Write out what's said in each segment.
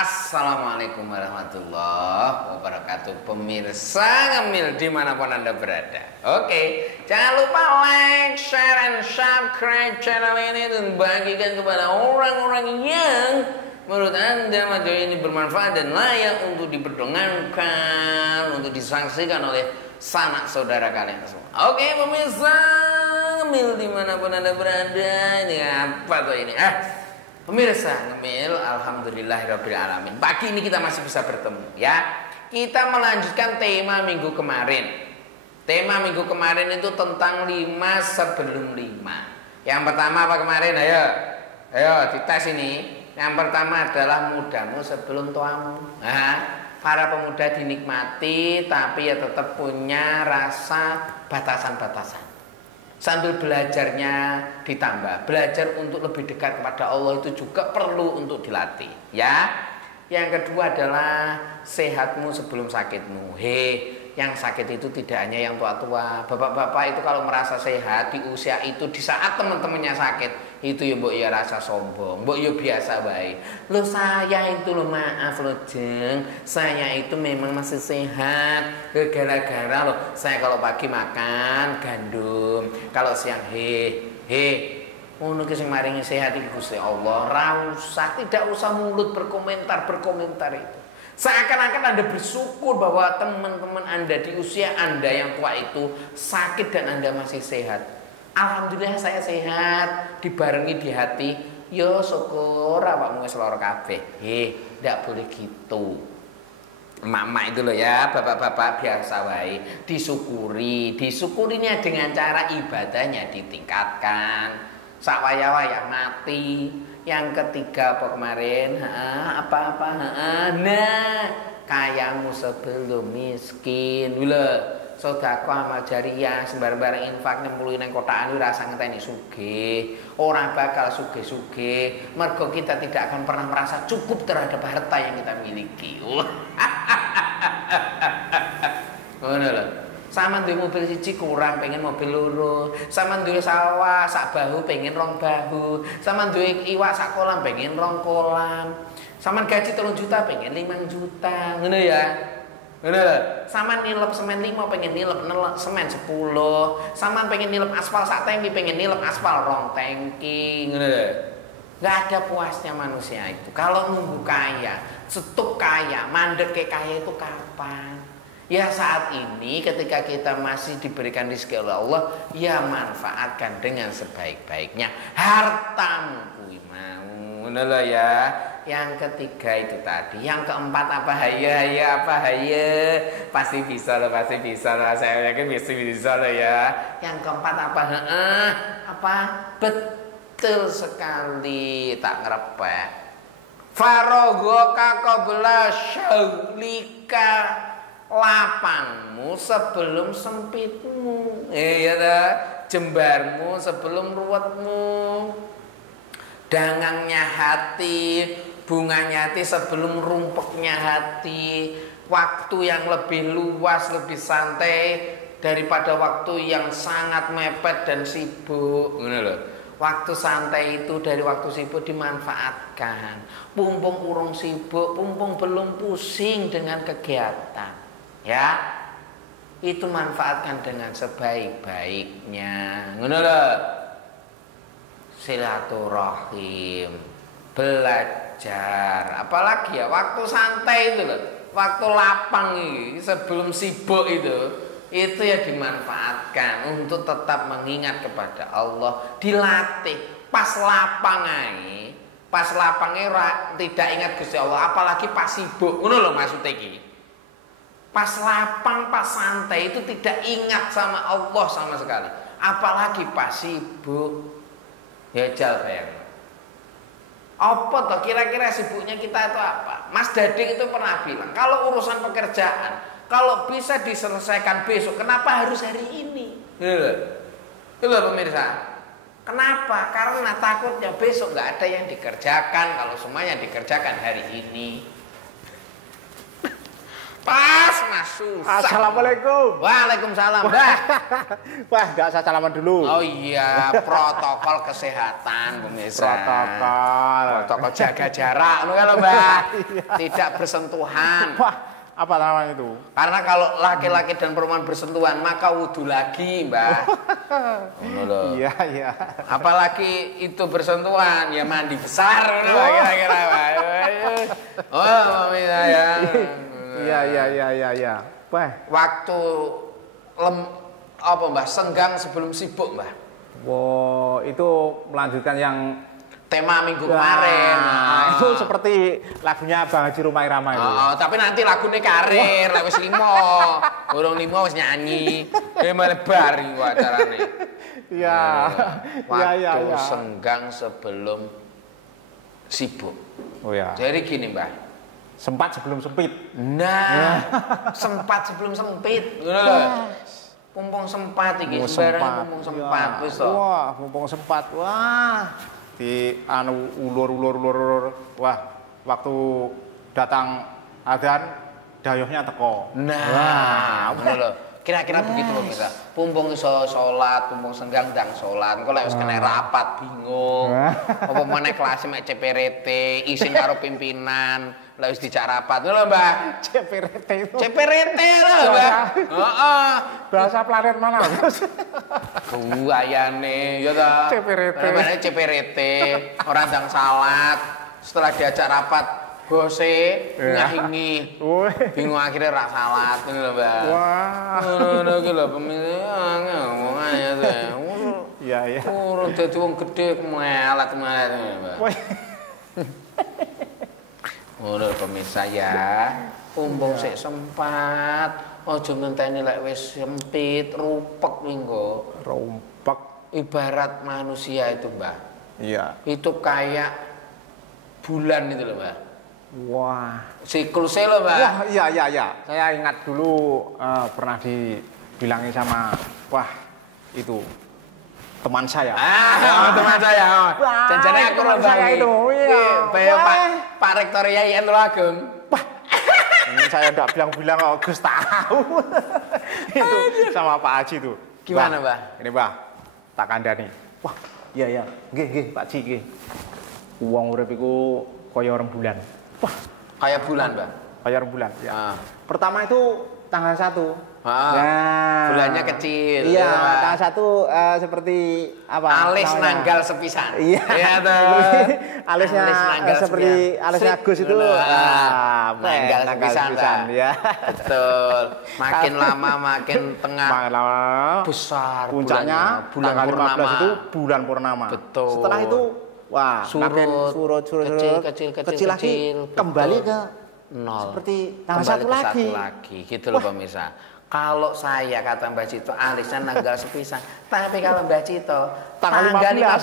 Assalamualaikum warahmatullahi wabarakatuh. Pemirsa Ngemil dimanapun Anda berada. Oke, jangan lupa like, share, and subscribe channel ini dan bagikan kepada orang-orang yang menurut Anda video ini bermanfaat dan layak untuk diperdengarkan, untuk disaksikan oleh sanak saudara kalian semua. Oke, pemirsa Ngemil dimanapun Anda berada. Ini apa tuh ini? Pemirsa Ngemil, alhamdulillahirabbil alamin. Pagi ini kita masih bisa bertemu ya. Kita melanjutkan tema minggu kemarin. Tema minggu kemarin itu tentang 5 sebelum 5. Yang pertama apa kemarin? Ayo dites ini. Yang pertama adalah mudamu sebelum tuamu. Para pemuda dinikmati tapi ya tetap punya rasa batasan-batasan. Sambil belajarnya ditambah, belajar untuk lebih dekat kepada Allah itu juga perlu untuk dilatih ya. Yang kedua adalah sehatmu sebelum sakitmu. Yang sakit itu tidak hanya yang tua-tua. Bapak-bapak itu kalau merasa sehat di usia itu, di saat teman-temannya sakit, itu ya mbok ya rasa sombong, mbok ya biasa baik. Loh saya itu loh, maaf loh jeng, saya itu memang masih sehat. Gara-gara loh saya kalau pagi makan gandum, kalau siang ngono ki sing maringi sehat iki Gusti Allah. Tidak usah mulut berkomentar itu. Seakan-akan Anda bersyukur bahwa teman-teman Anda di usia Anda yang tua itu sakit dan Anda masih sehat. Alhamdulillah saya sehat, dibarengi di hati. Yo syukur awakmu wis lara kabeh. Ndak boleh gitu. Emak-emak itu loh ya, bapak-bapak biasa wae. Disyukurinya dengan cara ibadahnya ditingkatkan. Sawaya-waya mati. Yang ketiga apa kemarin? Nah, kayamu sebelum miskin. Sedekah amal jariyah sembarang infak nyempului nang kotaan rasa ngenteni sugih. Orang bakal sugih-sugih. Mergo kita tidak akan pernah merasa cukup terhadap harta yang kita miliki. Ngono lho. Sama duwe mobil siji kurang pengen mobil loro. Sama duwe sawah sak bahu pengen 2 bahu. Sama duwe iwak sak kolam pengen 2 kolam. Sama gaji 3 juta pengen 5 juta. Ngono ya. Ngono. Sama nilep semen 5 pengen nilep semen 10. Sama pengen nilep aspal sak tangki pengen nilep aspal 2 tangki. Ngono lho. Gak ada puasnya manusia itu. Kalau nunggu kaya, stuk kaya, mandek ke kaya itu kapan? Ya saat ini ketika kita masih diberikan rezeki oleh Allah, ya manfaatkan dengan sebaik-baiknya. Hartamu kuwi mau. Ngono ya. Yang ketiga itu tadi. Yang keempat apa? Haye. Pasti bisa loh. Saya yakin pasti bisa loh ya. Yang keempat apa? Apa? Betul sekali, tak ngerepek. Faraghoka qabla syaghlika, lapangmu sebelum sempitmu. Iya dah, jembarmu sebelum ruwetmu. Dangangnya hati, bunganya hati sebelum rumpeknya hati. Waktu yang lebih luas, lebih santai daripada waktu yang sangat mepet dan sibuk. Ngono lho. Waktu santai itu dari waktu sibuk dimanfaatkan. Pumpung urung sibuk, pumpung belum pusing dengan kegiatan. Ya, itu manfaatkan dengan sebaik-baiknya. Ngono lho. Silaturahim, belajar, apalagi ya waktu santai itu loh, waktu lapang ini sebelum sibuk itu ya dimanfaatkan untuk tetap mengingat kepada Allah, dilatih. Pas lapangnya tidak ingat Gusti Allah, apalagi pas sibuk. Ngono lho maksudnya iki. Pas lapang, pas santai itu tidak ingat sama Allah sama sekali. Apalagi pas sibuk. Ya jal bayang. Apa toh kira-kira sibuknya kita itu apa? Mas Dading itu pernah bilang, kalau urusan pekerjaan, kalau bisa diselesaikan besok, kenapa harus hari ini? Itu pemirsa. Kenapa? Karena takutnya besok nggak ada yang dikerjakan kalau semuanya dikerjakan hari ini. Pas Mas susah. Assalamualaikum. Waalaikumsalam, Mbah. Wah, nggak usah salaman dulu. Oh iya, protokol kesehatan pemirsa. Protokol jaga jarak, kan Mbah. Tidak bersentuhan. Wah, apa namanya itu? Karena kalau laki-laki dan perempuan bersentuhan, maka wudhu lagi, Mbah. Iya, iya. Apalagi itu bersentuhan, ya mandi besar, kira-kira, Mbah. Oh, pemirsa ya. Iya. Wah, Waktu Mbah, senggang sebelum sibuk, Mbah. wow, itu melanjutkan yang Tema minggu kemarin. Itu seperti lagunya Bang Haji Rumah Irama itu. Tapi nanti lagunya karir, wis 5. Urung 5 wis nyanyi. Malah bar iku acarane. Iya. Waktu senggang sebelum sibuk. Oh ya. Jadi gini, Mbah. Sempat sebelum sempit. Nah, sempat sebelum sempit. Ngono lho. Mumpung sempat iki, sembarang mumpung sempat wis to. Wah, mumpung sempat. Wah. Di ulur. Wah, waktu datang adzan dayohnya teko. Nah, ngono lho. Kira-kira begitu pemirsa. Pumpung iso salat, pumpung senggang ndang salat. Engko lek wis kena rapat bingung. Apa meneh kelas mek CPRT, isin karo pimpinan, lek wis dijak rapat. Lho, Mbah. CPRT itu. CPRT lho, Mbah. Heeh. Bahasa planet mana? Ayane ya ta. CPRT. CPRT, orang ndang salat, setelah diajak rapat gose ngahingi. Bingung akhirnya rak salat ngono lho, Mbak. Wah. Ngono iki lho pemirsa ngomong aja teh. Iya. Urung dadi wong gedhe melet, Mbak. Ngono pemirsa ya. Mumpung sik sempat, aja ngenteni lek wis sempit, rupek minggo. Rumpek. Ibarat manusia itu, Mbak. Iya. Itu kayak bulan itu loh, Mbak. Wah. Siklusnya loh, Mbak. Wah, iya. Saya ingat dulu pernah dibilangi sama itu teman saya. Teman saya. Janjane aku teman saya itu. Iya. Bayo Pak Rektor Yayan Tulungagung. Wah. Ini saya enggak bilang-bilang Gus tahu. Itu sama Pak Haji itu. Gimana, Mbak? Ini, Mbak. Tak kandhani. Wah, iya. Nggih, Pak Haji nggih. Wong urip iku kaya rembulan. Wah, kayak bulan, Mbak. Kayak rembulan, ya. Pertama itu tanggal 1. Nah, bulannya kecil. Iya, tanggal 1 seperti apa? Alis nanggal sepisan. Iya, alisnya seperti alisnya Agus itu. Nanggal sepisan. Ya. Betul. Makin lama makin tengah. Makin lama besar. Puncaknya bulan 15 itu bulan purnama. Betul. Setelah itu wah, surut kecil lagi kembali ke nol. Seperti tanggal 1 lagi. Gitu loh pemirsa. Kalau saya kata Mbak Cito alisnya nanggal sepisan, tapi kalau Mbak Cito tanggal 15.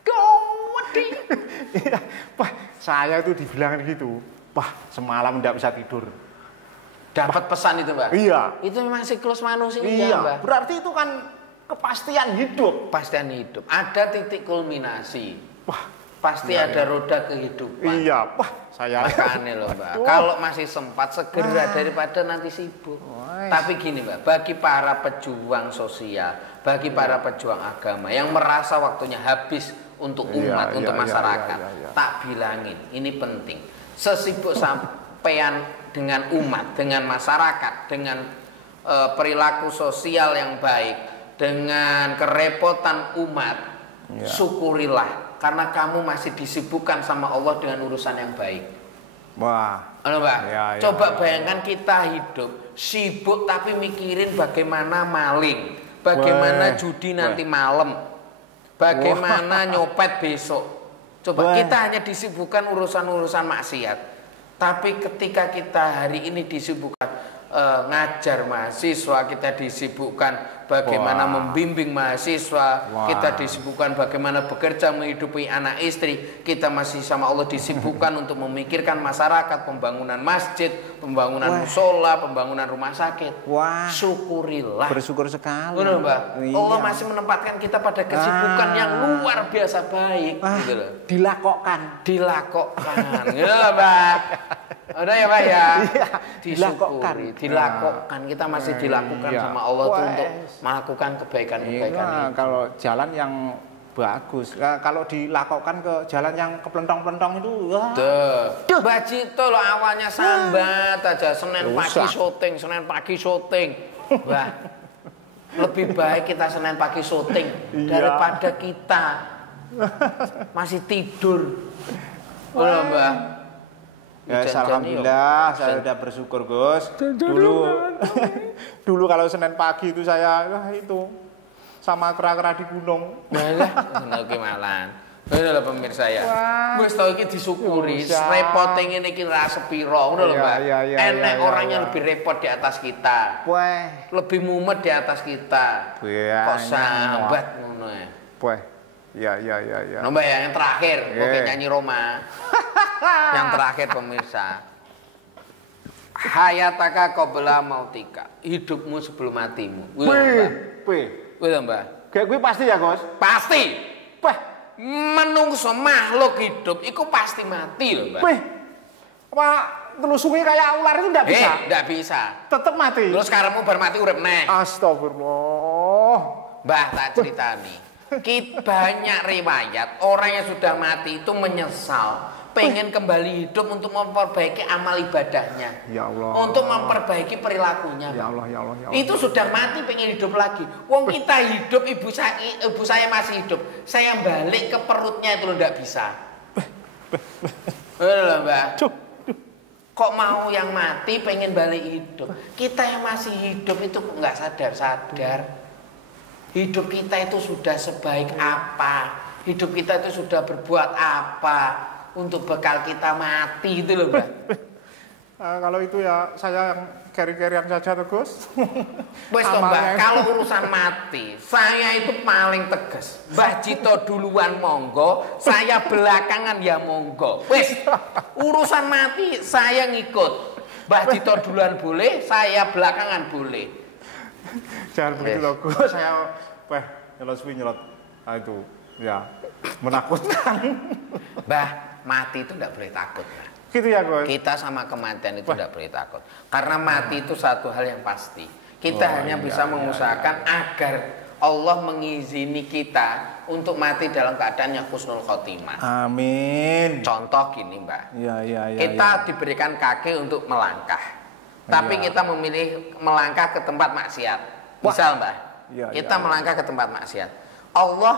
Gawedi. Wah, saya itu dibilang gitu. Wah, semalam enggak bisa tidur. Dapat pesan itu, Mbak? Iya. Itu memang siklus manusia, iya, Mbak. Berarti itu kan kepastian hidup. Kepastian hidup. Ada titik kulminasi. Wah. Pasti ada roda kehidupan. Iya, wah saya. Makanya loh, Mbak. Kalau masih sempat segera daripada nanti sibuk. Tapi gini, Mbak, bagi para pejuang sosial, bagi para pejuang agama yang merasa waktunya habis untuk umat, untuk masyarakat, tak bilangin, ini penting. Sesibuk sampean dengan umat, dengan masyarakat, dengan perilaku sosial yang baik, dengan kerepotan umat, syukurilah. Karena kamu masih disibukkan sama Allah dengan urusan yang baik. Wah. Mbak, coba bayangkan kita hidup sibuk tapi mikirin bagaimana maling, bagaimana judi nanti malam, bagaimana nyopet besok. Coba kita hanya disibukkan urusan-urusan maksiat. Tapi ketika kita hari ini disibukkan ngajar mahasiswa, kita disibukkan bagaimana membimbing mahasiswa, kita disibukkan bagaimana bekerja menghidupi anak istri, kita masih sama Allah disibukkan untuk memikirkan masyarakat, pembangunan masjid, pembangunan musola, pembangunan rumah sakit. Wah. Syukurilah. Bersyukur sekali. Benar, Mbak. Iya. Allah masih menempatkan kita pada kesibukan yang luar biasa baik. Gitu loh. Dilakukan. Gitu loh, Mbak. Udah ya, Pak ya. Iya, dilakukan. Kita masih dilakukan sama Allah tuh untuk melakukan kebaikan-kebaikan. Iya, kalau jalan yang bagus. Kalau dilakukan ke jalan yang keplentong-plentong itu, Mbak Cito loh awalnya sambat aja Senin pagi syuting. Wah, lebih baik kita Senin pagi syuting daripada kita masih tidur. Benar, Mbak. Ya, alhamdulillah saya sudah bersyukur, Gus. Dulu kalau Senin pagi itu saya itu sama kera-kera di gunung. Nah, gimana? Ini lho pemirsa ya. Wis tau iki disyukuri. Repote ngene iki ra sepiro, ngono lho, Mbak. Enek orang yang lebih repot di atas kita. Lebih mumet di atas kita. Kok sambat ngono ya. Ya. Mbak ya, yang terakhir, oke nyanyi Roma. Yang terakhir pemirsa. Hayataka qabla mautika. Hidupmu sebelum matimu. Wih, Mbak. Kayak gue pasti ya, Gus? Pasti. Menungso makhluk hidup itu pasti mati loh, Mbak. Apa telusuknya kayak ular itu enggak bisa? Enggak bisa. Tetap mati. Terus sekarang bar mati urip neh. Astagfirullah. Mbah tak ceritani. Banyak riwayat orang yang sudah mati itu menyesal pengen kembali hidup untuk memperbaiki amal ibadahnya. Ya Allah. Untuk memperbaiki perilakunya. Ya Allah. Itu sudah mati pengen hidup lagi. Wong kita hidup, ibu saya masih hidup. Saya balik ke perutnya itu enggak bisa. Loh, Mbak. Kok mau yang mati pengen balik hidup? Kita yang masih hidup itu enggak sadar-sadar. Hidup kita itu sudah sebaik apa? Hidup kita itu sudah berbuat apa? Untuk bekal kita mati itu loh, Mbak. Kalau itu ya saya yang carry-carryan saja tuh, Gus. Wes toh, Mbak, kalau urusan mati, saya itu paling tegas. Mbah Cito duluan monggo, saya belakangan ya monggo. Wes, urusan mati saya ngikut. Mbah Cito duluan boleh, saya belakangan boleh. Jangan begitu loh, Gus. Saya nyelot. Itu ya menakutkan. Mbah, mati itu tidak boleh takut, Mbak. Gitu ya, Gus. Kita sama kematian itu tidak boleh takut. Karena mati itu satu hal yang pasti. Kita hanya bisa mengusahakan agar Allah mengizini kita untuk mati dalam keadaan yang husnul khotimah. Amin. Contoh gini, Mbak. Iya. Kita diberikan kaki untuk melangkah. Tapi kita memilih melangkah ke tempat maksiat. Misal, Mbak. Kita melangkah ke tempat maksiat. Allah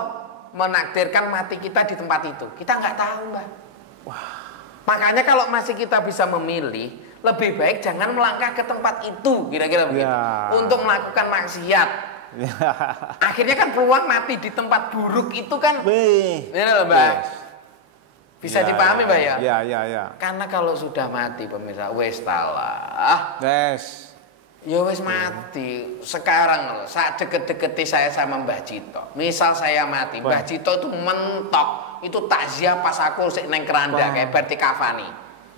menakdirkan mati kita di tempat itu. Kita nggak tahu, Mbak. Makanya kalau masih kita bisa memilih, lebih baik jangan melangkah ke tempat itu, kira-kira begitu. Untuk melakukan maksiat. Akhirnya kan peluang mati di tempat buruk itu kan, ini loh, Mbak. Bisa dipahami, Mbak ya? Iya. Karena kalau sudah mati, pemirsa, wes talah. Ya wes mati. Sekarang loh, saat deket-deketi saya sama Mbah Cito. Misal saya mati, Mbah Cito itu mentok. Itu takziah pas aku sik neng keranda kayak berarti kafani.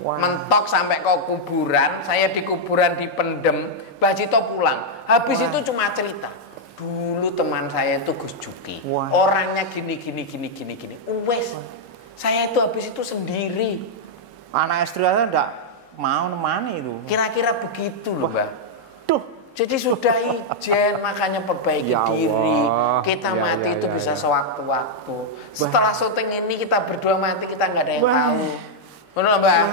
Mentok sampai ke kuburan, saya di kuburan dipendem, Mbah Cito pulang. Habis itu cuma cerita. Dulu teman saya itu Gus Juki. Orangnya gini. Wes. Saya itu habis itu sendiri. Anak istri saya enggak mau nemani itu. Kira-kira begitu loh, Mbak. Jadi sudah ijen, makanya perbaiki diri. Kita mati itu bisa sewaktu-waktu. Setelah syuting ini kita berdua mati, kita nggak ada yang tahu. Benar, Mbak?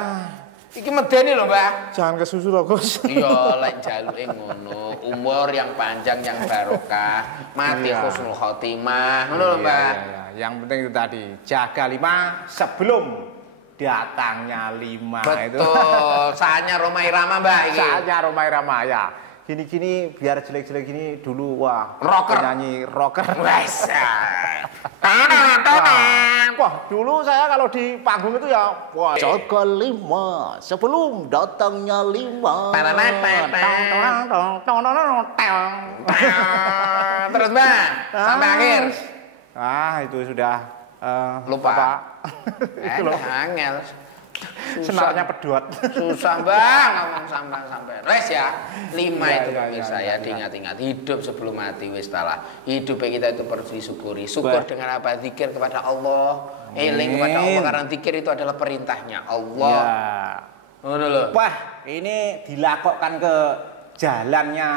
Iki medeni loh, Mbak. Jangan kesusu loh, Gus. Iya, lek jaluke ngono. Umur yang panjang, yang barokah. Mati husnul khotimah. Ngono loh, Mbak. Yang penting itu tadi, jaga 5 sebelum datangnya 5. Betul. Saatnya Roma Irama, Mbak. Saatnya Roma Irama, ya. Gini-gini biar jelek-jelek gini dulu, wah. Rocker. Penyanyi rocker. Wes. Wah, dulu saya kalau di panggung itu ya, wah. Jaga 5 sebelum datangnya 5. Terus, Mbak, sampai akhir. Itu sudah lupa. Itu loh. Angel. Senarnya pedot. Susah bang ngomong sampai. Wes ya, 5 itu pemirsa ya, diingat-ingat. Hidup sebelum mati wis talah. Hidup kita itu perlu disyukuri. Syukur dengan apa? Zikir kepada Allah. Eling kepada Allah karena zikir itu adalah perintahnya Allah. Ya. Wah, ini dilakokkan ke jalannya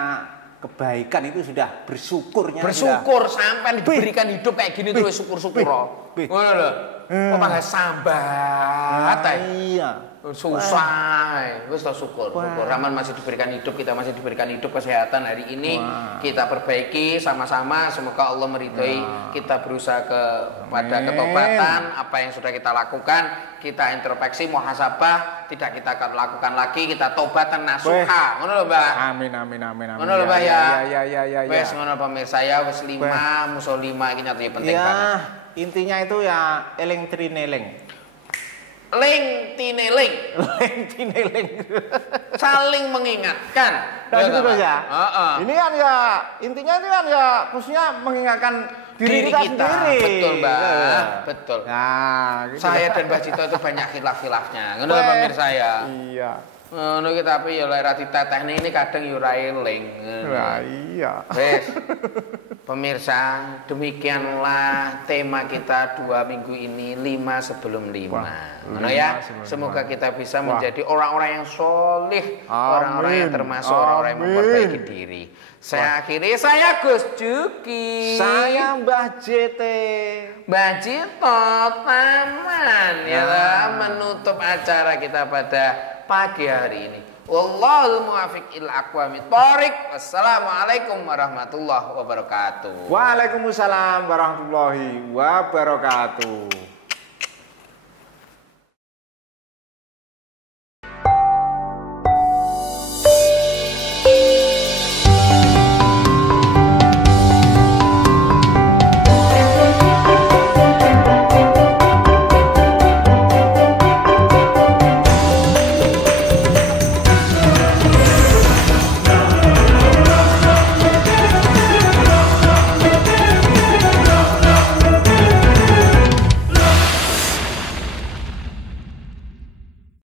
kebaikan itu sudah bersyukurnya. Bersyukur sampai diberikan hidup kayak gini terus syukur-syukur. Ngono lho. Kok malah sambat iya. Susah. Wis syukur. Raman masih diberikan hidup, kita masih diberikan hidup kesehatan hari ini. Kita perbaiki sama-sama, semoga Allah meridhoi kita berusaha kepada ketobatan apa yang sudah kita lakukan, kita introspeksi muhasabah, tidak kita akan lakukan lagi, kita tobatan nasuha. Ngono lho, Mbah. Amin. Ngono lho, Mbah ya. Ya. Wis ngono pemirsa ya, wis 5 musuh 5 iki nyatane penting banget. Intinya itu ya eling trineling. Ling tineling. Saling mengingatkan. Nah, gitu ya. Ini kan ya intinya itu kan ya khususnya mengingatkan diri kita sendiri. Betul, Mbak. Betul. Nah, gitu saya dan Mbak Cito itu banyak khilaf-khilafnya. Ngono lho pemirsa ya. Iya. Ngono ki tapi ya ora ditetehne ini kadang yo ora eling. Nah, iya. Wes. Pemirsa, demikianlah tema kita 2 minggu ini 5 sebelum 5. Ngono ya. Semoga kita bisa menjadi orang-orang yang solih, orang-orang yang termasuk orang-orang yang memperbaiki diri. Saya akhiri, saya Gus Juki. Saya Mbah JT. Mbah Cito Taman ya menutup acara kita pada pagi hari ini. Wallahul muwaffiq ila aqwamit thoriq. Wassalamualaikum warahmatullahi wabarakatuh. Waalaikumsalam warahmatullahi wabarakatuh.